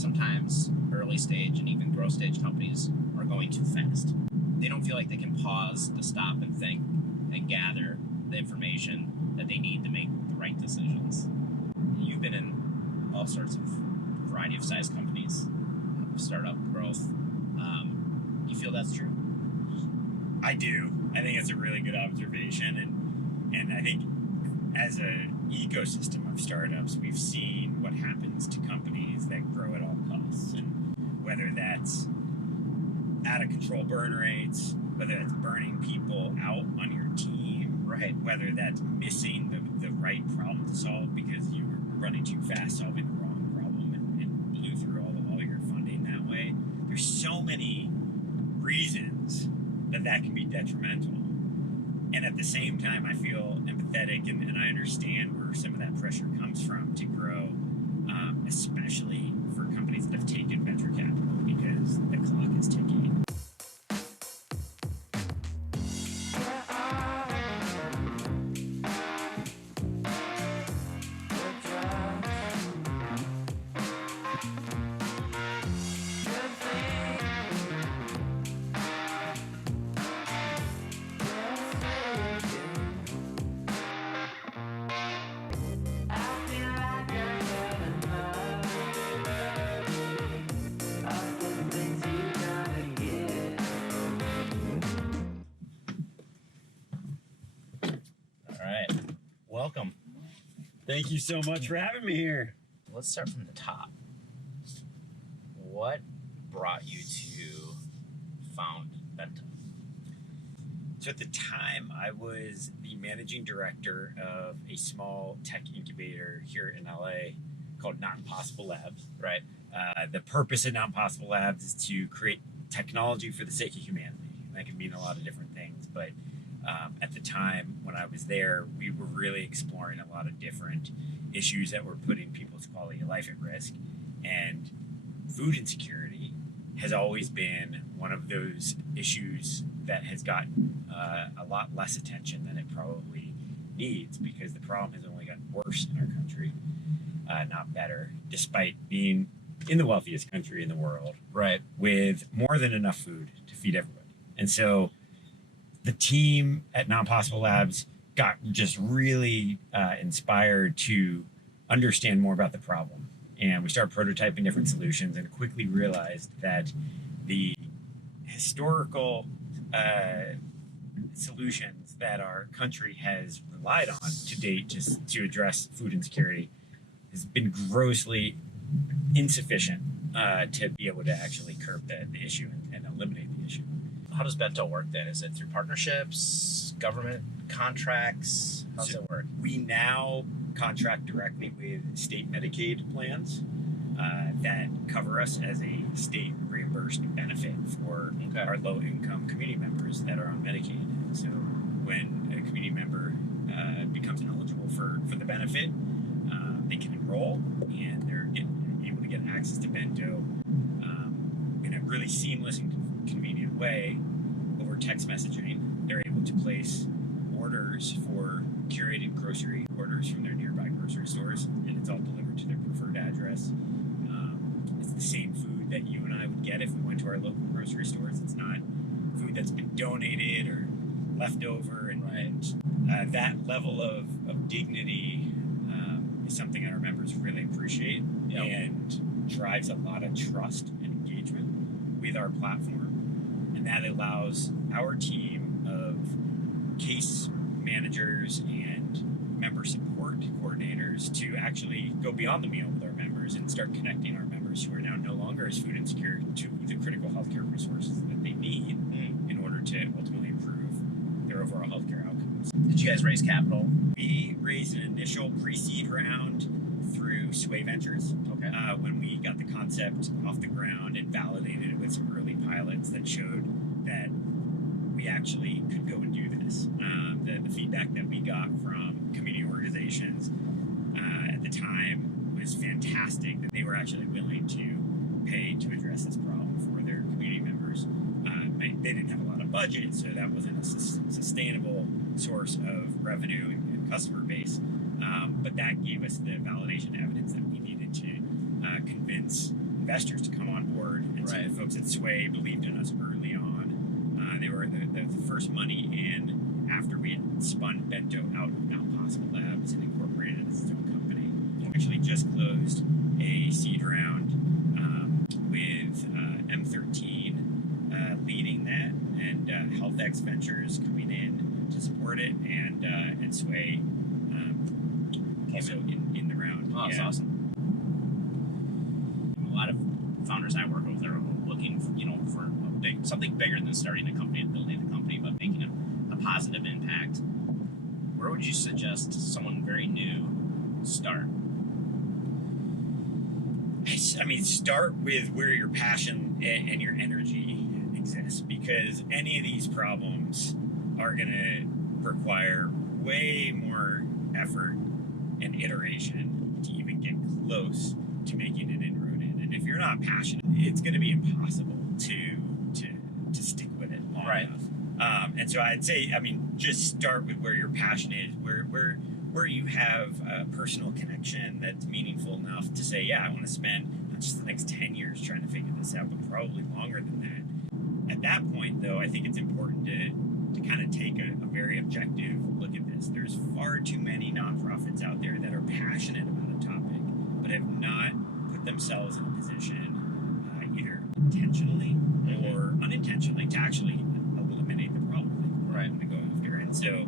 sometimes early stage and even growth stage companies are going too fast. They don't feel like they can pause to stop and think and gather the information that they need to make the right decisions. You've been in all sorts of variety of size companies, startup growth. You feel that's true? I do. I think it's a really good observation, and I think as an ecosystem of startups, we've seen what happens to companies that grow at all costs, and whether that's out of control burn rates, whether that's burning people out on your team, right? Whether that's missing the right problem to solve because you were running too fast, solving the wrong problem, and blew through all your funding that way. There's so many reasons that can be detrimental. And at the same time, I feel empathetic and I understand where some of that pressure comes from to grow, especially for companies that have taken venture capital, because the clock is ticking. Welcome. Thank you so much for having me here. Let's start from the top. What brought you to found Bento? So at the time, I was the managing director of a small tech incubator here in LA called Not Impossible Labs. Right. The purpose of Not Impossible Labs is to create technology for the sake of humanity. And that can mean a lot of different things, but at the time when I was there, we were really exploring a lot of different issues that were putting people's quality of life at risk. And food insecurity has always been one of those issues that has gotten a lot less attention than it probably needs, because the problem has only gotten worse in our country, not better, despite being in the wealthiest country in the world, right, with more than enough food to feed everybody. And so the team at Not Impossible Labs got just really inspired to understand more about the problem. And we started prototyping different solutions and quickly realized that the historical solutions that our country has relied on to date to address food insecurity has been grossly insufficient to be able to actually curb the issue and eliminate the issue. How does Bento work then? Is it through partnerships, government contracts? How does it work? We now contract directly with state Medicaid plans that cover us as a state reimbursed benefit for our low-income community members that are on Medicaid. And so when a community member becomes eligible for the benefit, they can enroll and they're able to get access to Bento in a really seamless and convenient way over text messaging. They're able to place orders for curated grocery orders from their nearby grocery stores, and it's all delivered to their preferred address. It's the same food that you and I would get if we went to our local grocery stores. It's not food that's been donated or left over, and that level of dignity is something that our members really appreciate and drives a lot of trust and engagement with our platform. And that allows our team of case managers and member support coordinators to actually go beyond the meal with our members and start connecting our members who are now no longer as food insecure to the critical healthcare resources that they need in order to ultimately improve their overall healthcare outcomes. Did you guys raise capital? We raised an initial pre-seed round through Sway Ventures when we got the concept off the ground and validated it with some early pilots that showed that we actually could go and do this. The feedback that we got from community organizations at the time was fantastic, that they were actually willing to pay to address this problem for their community members. They didn't have a lot of budget, so that wasn't a sustainable source of revenue and customer base, but that gave us the validation evidence that we needed to convince investors to come on board. And so the folks at Sway believed in us early on. They were the first money in after we had spun Bento out of GoKart Labs and incorporated it as its own company. We actually just closed a seed round with M13 leading that, and HealthX Ventures coming in to support it, and Sway also in the round. Oh, that's awesome. A lot of founders I work with are looking for something bigger than starting a company and building a company, but making a positive impact. Where would you suggest someone very new start? I mean, start with where your passion and your energy exists, because any of these problems are going to require way more effort and iteration to even get close to making an inroad in. And if you're not passionate, it's going to be impossible to stick with it long enough. And so I'd say, just start with where your passion is, where you have a personal connection that's meaningful enough to say, yeah, I want to spend not just the next 10 years trying to figure this out, but probably longer than that. At that point, though, I think it's important to kind of take a very objective look at this. There's far too many nonprofits out there that are passionate about a topic, but have not put themselves in a position, either intentionally or unintentionally, to actually eliminate the problem that they're going to go after. And so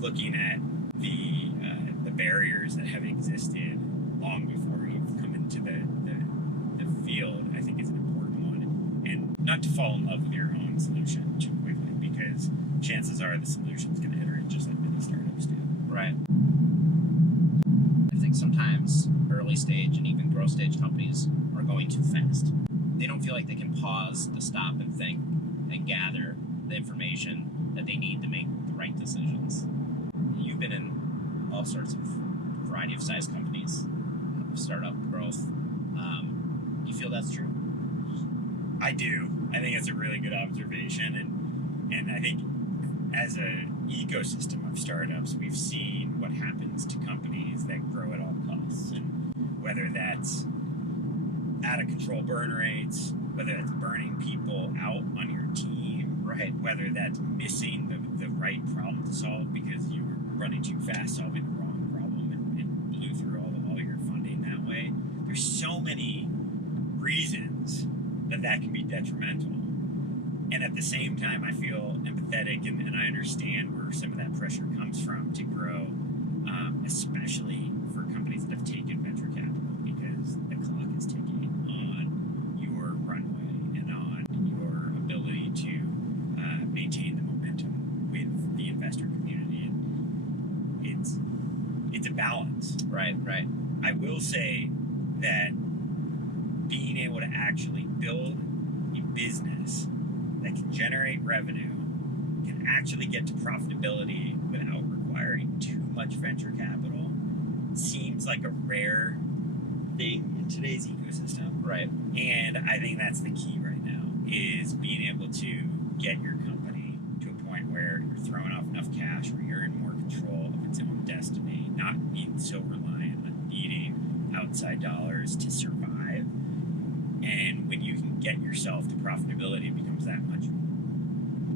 looking at the barriers that have existed long before you've come into the field, I think is an important one. And not to fall in love with your own solution too quickly, because chances are the solution's going to iterate just like many startups do. Right. I think sometimes early stage and even growth stage companies are going too fast. They don't feel like they can pause to stop and think and gather the information that they need to make the right decisions. You've been in all sorts of variety of size companies, startup growth. You feel that's true? I do. I think it's a really good observation, and I think as an ecosystem of startups, we've seen what happens to companies that grow at all costs, and whether that's out of control burn rates, whether that's burning people out on your team, whether that's missing the right problem to solve because you were running too fast, solving the wrong problem, and blew through all your funding that way. There's so many reasons that can be detrimental. And at the same time, I feel empathetic and I understand where some of that pressure comes from to grow, especially for companies that have taken venture capital, because the clock is ticking on your runway and on your ability to maintain the momentum with the investor community. And it's a balance. Right. I will say that being able to actually build a business that can generate revenue, can actually get to profitability without requiring too much venture capital, seems like a rare thing in today's ecosystem. Right. And I think that's the key right now, is being able to get your company to a point where you're throwing off enough cash where you're in more control of its own destiny, not being so reliant on needing outside dollars to survive. And when you can get yourself to profitability, it becomes that much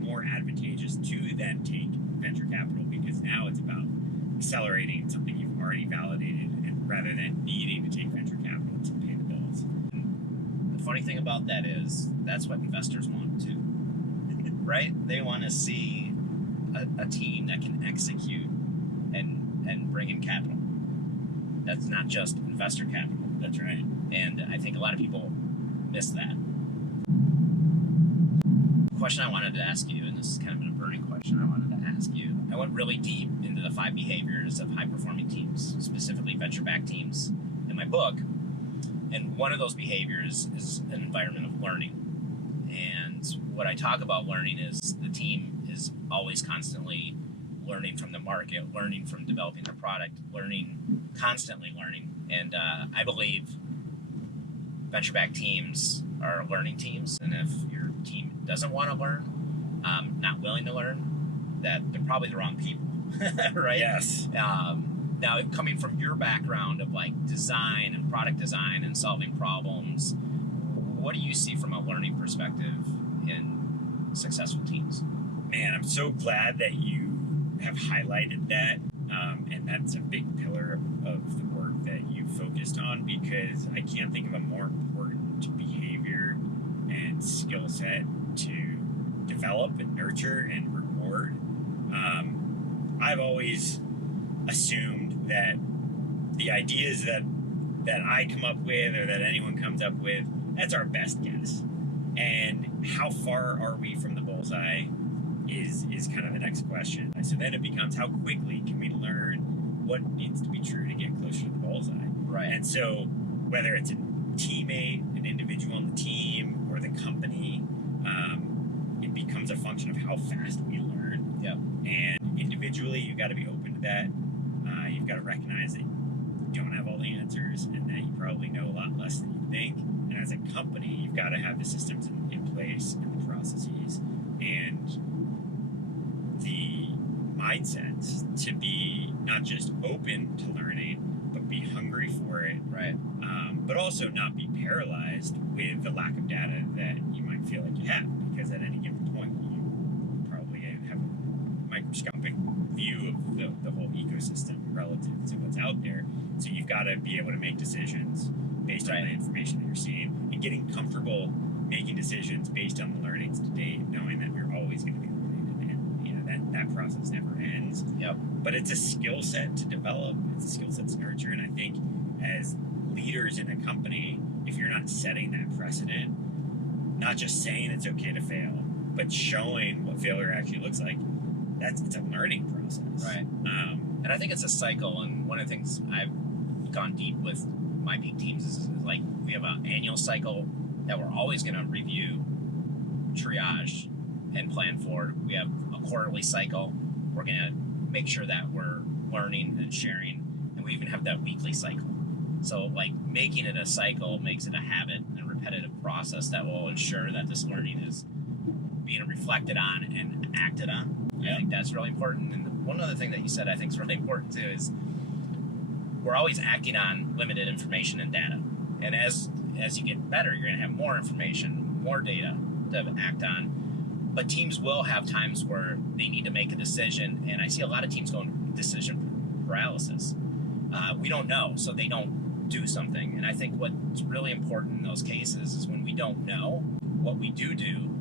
more advantageous to then take venture capital, because now it's about accelerating something you've already validated, and rather than needing to take venture capital to pay the bills. The funny thing about that is that's what investors want too, right? They want to see a team that can execute and bring in capital. That's not just investor capital. That's right. And I think a lot of people miss that. The question I wanted to ask you, and this is kind of a burning question I wanted to ask you, I went really deep into the 5 behaviors of high-performing teams, specifically venture-backed teams, in my book. And one of those behaviors is an environment of learning. And what I talk about learning is the team is always constantly learning from the market, learning from developing their product, constantly learning. And I believe venture-backed teams are learning teams. And if your team doesn't want to learn, not willing to learn, that they're probably the wrong people, right? Yes. Now, coming from your background of like design and product design and solving problems, what do you see from a learning perspective in successful teams? Man, I'm so glad that you have highlighted that, and that's a big pillar of the work that you focused on, because I can't think of a more important behavior and skill set to develop and nurture and reward. I've always assumed that the ideas that I come up with, or that anyone comes up with, that's our best guess. And how far are we from the bullseye is kind of the next question. So then it becomes, how quickly can we learn what needs to be true to get closer to the bullseye? Right. And so whether it's a teammate, an individual on the team, or the company, it becomes a function of how fast we learn. Yep. And individually, you've got to be open to that. You've got to recognize that you don't have all the answers, and that you probably know a lot less than you think. And as a company, you've got to have the systems in place and the processes and the mindsets to be not just open to learning, but be hungry for it. Right. But also not be paralyzed with the lack of data that you might feel like you have, because at any given point, you probably have a microscopic view of the whole ecosystem relative to what's out there. So you've got to be able to make decisions based on the information that you're seeing, and getting comfortable making decisions based on the learnings to date, knowing that we're always going to be learning, and you know that process never ends. Yep. But it's a skill set to develop. It's a skill set to nurture, and I think as leaders in a company, if you're not setting that precedent, not just saying it's okay to fail, but showing what failure actually looks like, it's a learning process. Right. And I think it's a cycle. And one of the things I've gone deep with my peak teams is like, we have an annual cycle that we're always going to review, triage, and plan for. We have a quarterly cycle. We're going to make sure that we're learning and sharing. And we even have that weekly cycle. So like making it a cycle makes it a habit and a repetitive process that will ensure that this learning is being reflected on and acted on. Yeah. I think that's really important. And one other thing that you said I think is really important too is we're always acting on limited information and data. And as you get better, you're going to have more information, more data to act on. But teams will have times where they need to make a decision. And I see a lot of teams going decision paralysis. We don't know, so they don't do something. And I think what's really important in those cases is when we don't know, what we do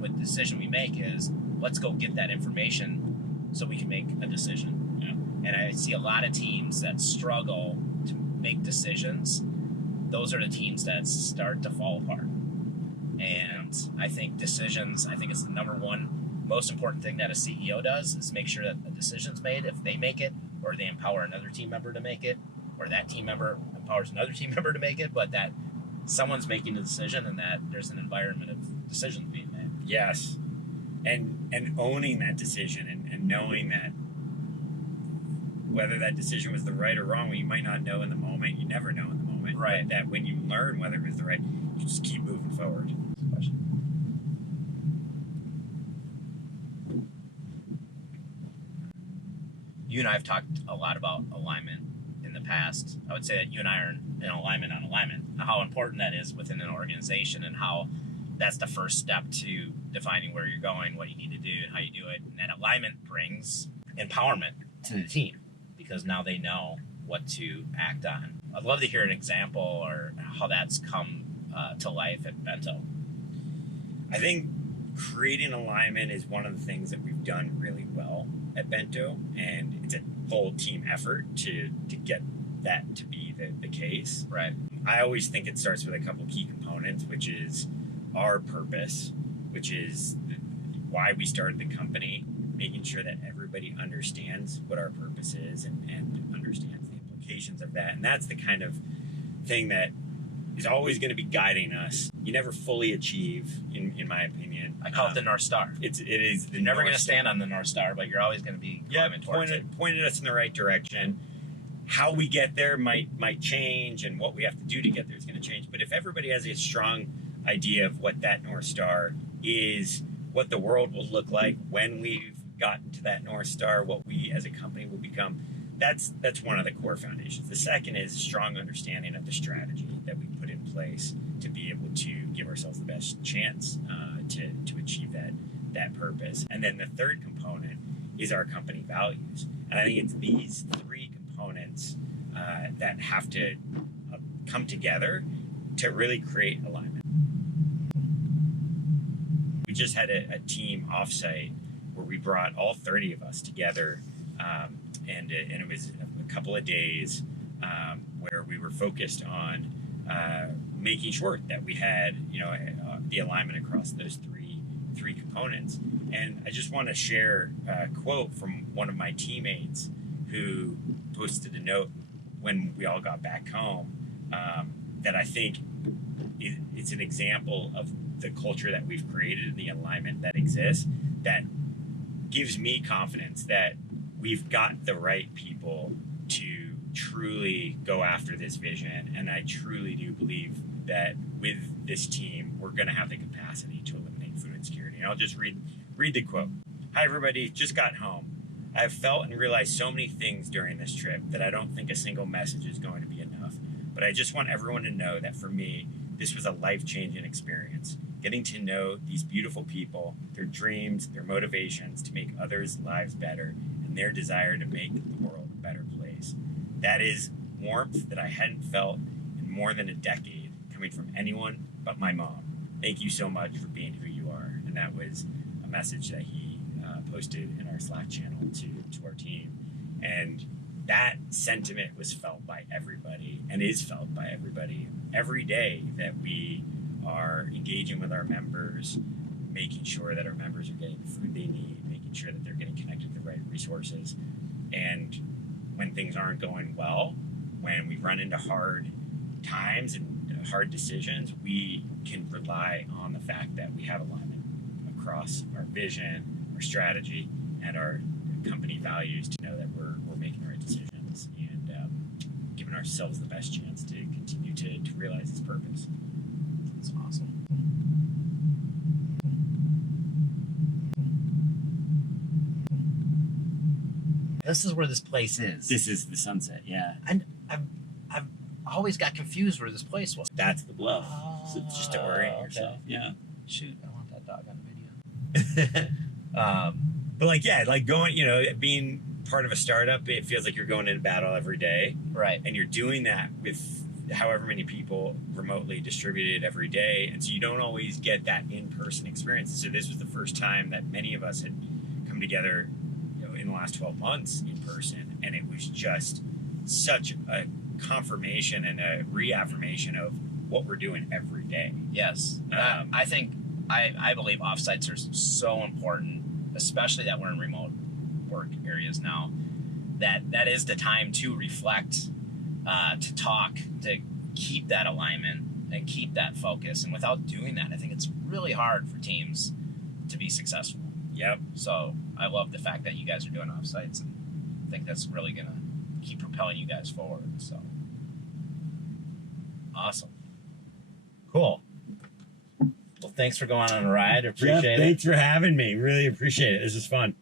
with the decision we make is let's go get that information so we can make a decision. Yeah. And I see a lot of teams that struggle to make decisions. Those are the teams that start to fall apart. And I think decisions, I think it's the number one most important thing that a CEO does is make sure that a decision's made. If they make it, or they empower another team member to make it, or that team member empowers another team member to make it, but that someone's making the decision and that there's an environment of decisions being made. Yes. And owning that decision and knowing that whether that decision was the right or wrong, you might not know in the moment. You never know in the moment. Right. But that when you learn whether it was the right, you just keep moving forward. You and I have talked a lot about alignment in the past. I would say that you and I are in alignment on alignment, how important that is within an organization, and how that's the first step to defining where you're going, what you need to do, and how you do it. And that alignment brings empowerment to the team because now they know what to act on. I'd love to hear an example or how that's come to life at Bento. I think creating alignment is one of the things that we've done really well at Bento, and it's a whole team effort to get that to be the case. Right. I always think it starts with a couple key components, which is our purpose, which is why we started the company, making sure that everybody understands what our purpose is and understands the implications of that. And that's the kind of thing that is always going to be guiding us. You never fully achieve, in my opinion. I call it the North Star. It is. You're never going to stand on the North Star, but you're always going to be climbing towards it. Pointed us in the right direction. How we get there might change, and what we have to do to get there is going to change. But if everybody has a strong idea of what that North Star is, what the world will look like when we've gotten to that North Star, what we as a company will become, that's one of the core foundations. The second is strong understanding of the strategy that we put in place to be able to give ourselves the best chance to achieve that purpose. And then the third component is our company values. And I think it's these three components that have to come together to really create alignment. We just had a team offsite where we brought all 30 of us together, and it was a couple of days where we were focused on making sure that we had the alignment across those three components. And I just want to share a quote from one of my teammates who posted a note when we all got back home that I think it's an example of the culture that we've created and the alignment that exists that gives me confidence that we've got the right people to truly go after this vision. And I truly do believe that with this team, we're going to have the capacity to eliminate food insecurity. And I'll just read the quote. Hi, everybody. Just got home. I have felt and realized so many things during this trip that I don't think a single message is going to be enough. But I just want everyone to know that for me, this was a life-changing experience. Getting to know these beautiful people, their dreams, their motivations to make others' lives better, and their desire to make the world a better place. That is warmth that I hadn't felt in more than a decade, coming from anyone but my mom. Thank you so much for being who you are. And that was a message that he posted in our Slack channel to our team. And that sentiment was felt by everybody and is felt by everybody every day that we are engaging with our members, making sure that our members are getting the food they need, making sure that they're getting connected to the right resources. And when things aren't going well, when we run into hard times and hard decisions, we can rely on the fact that we have alignment across our vision, our strategy, and our company values to know that we're making the right decisions and giving ourselves the best chance to continue to realize this purpose. That's awesome. This is where this place is. This is the sunset, yeah. And I've always got confused where this place was. That's the bluff. So just to orient yourself. Yeah. Shoot, I want that dog on video. But like going, being part of a startup, it feels like you're going into battle every day. Right. And you're doing that with however many people remotely distributed every day. And so you don't always get that in-person experience. So this was the first time that many of us had come together in the last 12 months in person. And it was just such a confirmation and a reaffirmation of what we're doing every day. Yes. I believe offsites are so important, especially that we're in remote work areas now, that is the time to reflect, to talk, to keep that alignment and keep that focus. And without doing that, I think it's really hard for teams to be successful. Yep. So I love the fact that you guys are doing offsites, and I think that's really going to keep propelling you guys forward. So awesome. Cool. Well, thanks for going on a ride. Appreciate it. Thanks for having me. Really appreciate it. This is fun.